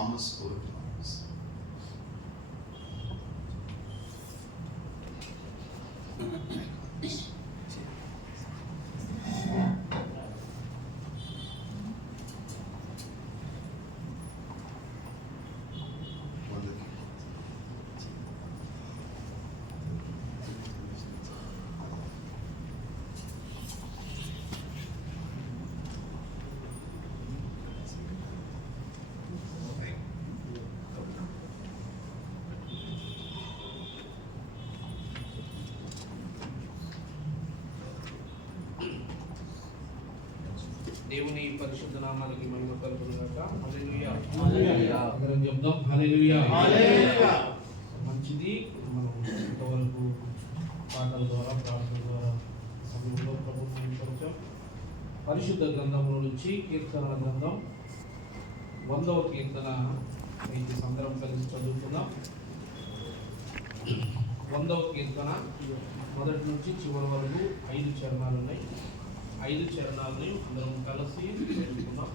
Thomas కోరుతున్నాం. దేవుని పరిశుద్ధ నామానికి మహిమ కలుగును గాక. హల్లెలూయా హల్లెలూయా. అందరం చెప్దాం హల్లెలూయా హల్లెలూయా. మంచిది. మనం ఇంతవరకు పాటల ద్వారా ప్రార్థన ద్వారా సమయంలో ప్రభుత్వం పరిచయం పరిశుద్ధ గ్రంథంలో నుంచి కీర్తనల గ్రంథం 100వ కీర్తన అయితే అందరం కలిసి చదువుకుందాం. 100వ కీర్తన మొదటి నుంచి చివరి వరకు 5 చరణాలు ఉన్నాయి. 5 చరణాలని అందరం కలిసి చదువుకుందాం.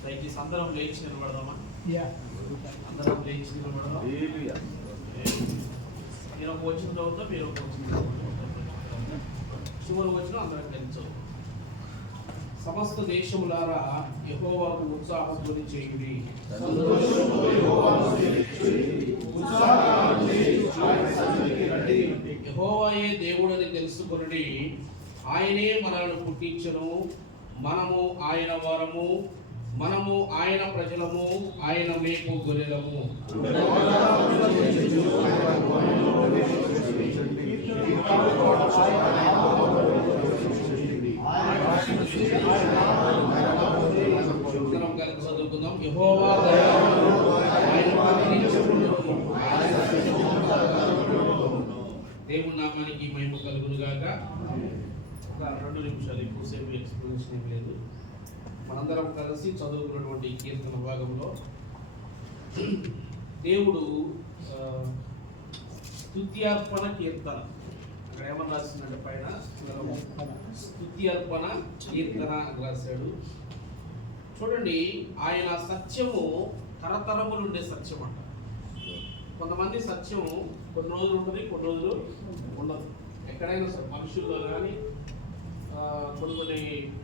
దయచేసి అందరం లేచి నిలబడదామా? అందరం లేచి నిలబడదాం. నేను ఒక వచ్చిన చదువుతా, మీరు ఒక వచ్చిన చివరి వచ్చిన అందరం కలిసి చదువు. సమస్త దేశములారా యెహోవాకు ఉత్సాహధ్వని చేయుడి. యెహోవాయే దేవుడని తెలుసుకొనుడి. ఆయనే మనల్ని పుట్టించెను. మనము ఆయన వారము, మనము ఆయన ప్రజలము, ఆయన మేపు గొర్రెలము. కలిసి చదువుకుందాం. యెహోవా దేవుని నామానికి మహిమ కలుగును గాక. 2 నిమిషాలు ఎక్కువసేపు ఎక్స్ప్లెనేషన్ ఏం లేదు. మనందరం కలిసి చదువుకున్నటువంటి కీర్తన భాగంలో దేవుడు స్తుత్యార్పణ కీర్తన అక్కడ ఏమని రాసిందంటే పైన స్తుత్యార్పణ కీర్తన అని రాశాడు. చూడండి, ఆయన సత్యము తరతరములు ఉండే సత్యం అంట. కొంతమంది సత్యం కొన్ని రోజులు ఉంటుంది, కొన్ని రోజులు ఉండదు. ఎక్కడైనా సరే మనుషుల్లో కానీ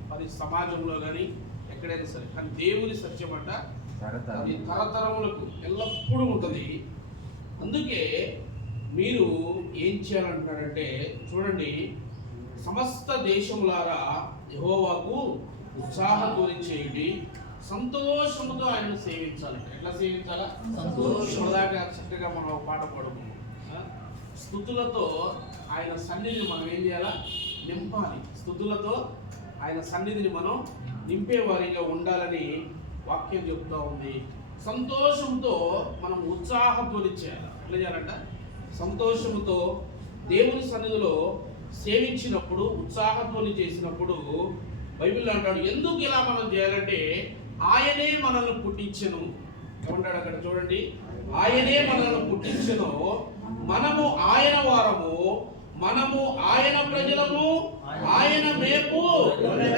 కొన్ని సమాజంలో కానీ ఎక్కడైనా సరే. కానీ దేవుని సత్యం అంట అది తరతరములకు ఎల్లప్పుడూ ఉంటుంది. అందుకే మీరు ఏం చేయాలంటున్నారంటే, చూడండి, సమస్త దేశములారా యెహోవాకు ఉత్సాహధ్వని చేయండి, సంతోషముతో ఆయనను సేవించాలి. ఎట్లా సేవించాలా? సంతోషంలాగా చక్కగా మనం ఒక పాట పాడుకున్నాం. స్తుతులతో ఆయన సన్నిధిని మనం ఏం చేయాలా? నింపాలి. స్తుతులతో ఆయన సన్నిధిని మనం నింపేవారిగా ఉండాలని వాక్యం చెప్తూ ఉంది. సంతోషంతో మనం ఉత్సాహధ్వని చేయాలి. ఎట్లా చేయాలంట? సంతోషంతో దేవుని సన్నిధిలో సేవించినప్పుడు, ఉత్సాహధ్వని చేసినప్పుడు బైబిల్ అంటాడు, ఎందుకు ఇలా మనం చేయాలంటే ఆయనే మనల్ని పుట్టించెను. ఏమంటాడు అక్కడ? చూడండి, ఆయనే మనల్ని పుట్టించెను. మనము ఆయన వారము, మనము ఆయన ప్రజలము, ఆయన మేపు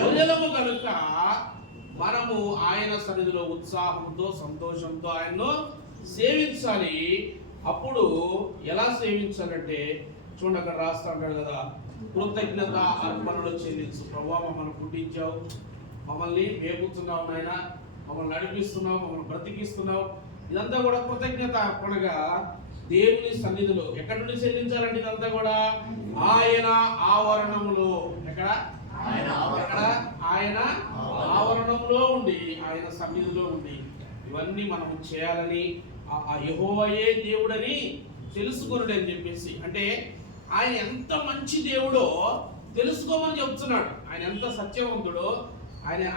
ప్రజలము కనుక మనము ఆయన సన్నిధిలో ఉత్సాహంతో సంతోషంతో ఆయన్ను సేవించాలి. అప్పుడు ఎలా సేవించాలంటే చూడండి, అక్కడ రాస్తా ఉంటాడు కదా, కృతజ్ఞత అర్పణలు చెల్లించు. ప్రభువా, మమ్మల్ని పుట్టించావు, మమ్మల్ని మేపుతున్నావు నాయన, మమ్మల్ని నడిపిస్తున్నావు, మమ్మల్ని బ్రతికిస్తున్నావు. ఇదంతా కూడా కృతజ్ఞత అర్పణగా దేవుని సన్నిధిలో ఎక్కడి నుండి చెల్లించాలంటే ఇదంతా కూడా ఆయన ఆవరణంలో. ఎక్కడ? ఆయన ఆవరణంలో ఉండి, ఆయన సన్నిధిలో ఉండి ఇవన్నీ మనం చేయాలని, ఆ యెహోవాయే దేవుడని తెలుసుకొనుడి అని చెప్పేసి, అంటే ఆయన ఎంత మంచి దేవుడో తెలుసుకోమని చెప్తున్నాడు. ఆయన ఎంత సత్యవంతుడో,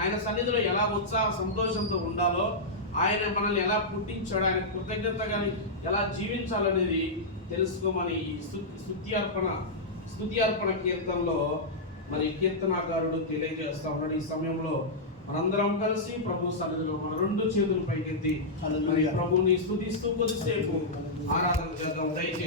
ఆయన సన్నిధిలో ఎలా ఉత్సాహ సంతోషంతో ఉండాలో, ఆయన మనల్ని ఎలా పుట్టించాడు, ఆయన కృతజ్ఞతగా ఎలా జీవించాలనేది తెలుసుకోమని ఈ స్తుతి అర్పణ కీర్తనలో మరి కీర్తనాకారుడు తెలియజేస్తా ఉన్నాడు. ఈ సమయంలో మనందరం కలిసి ప్రభు సన్నిధిలో మన 2 చేతులు పైకెత్తి మరి ప్రభుని స్తుతిస్తూ కొద్దిసేపు ఆరాధన చేద్దాం. దయచేసి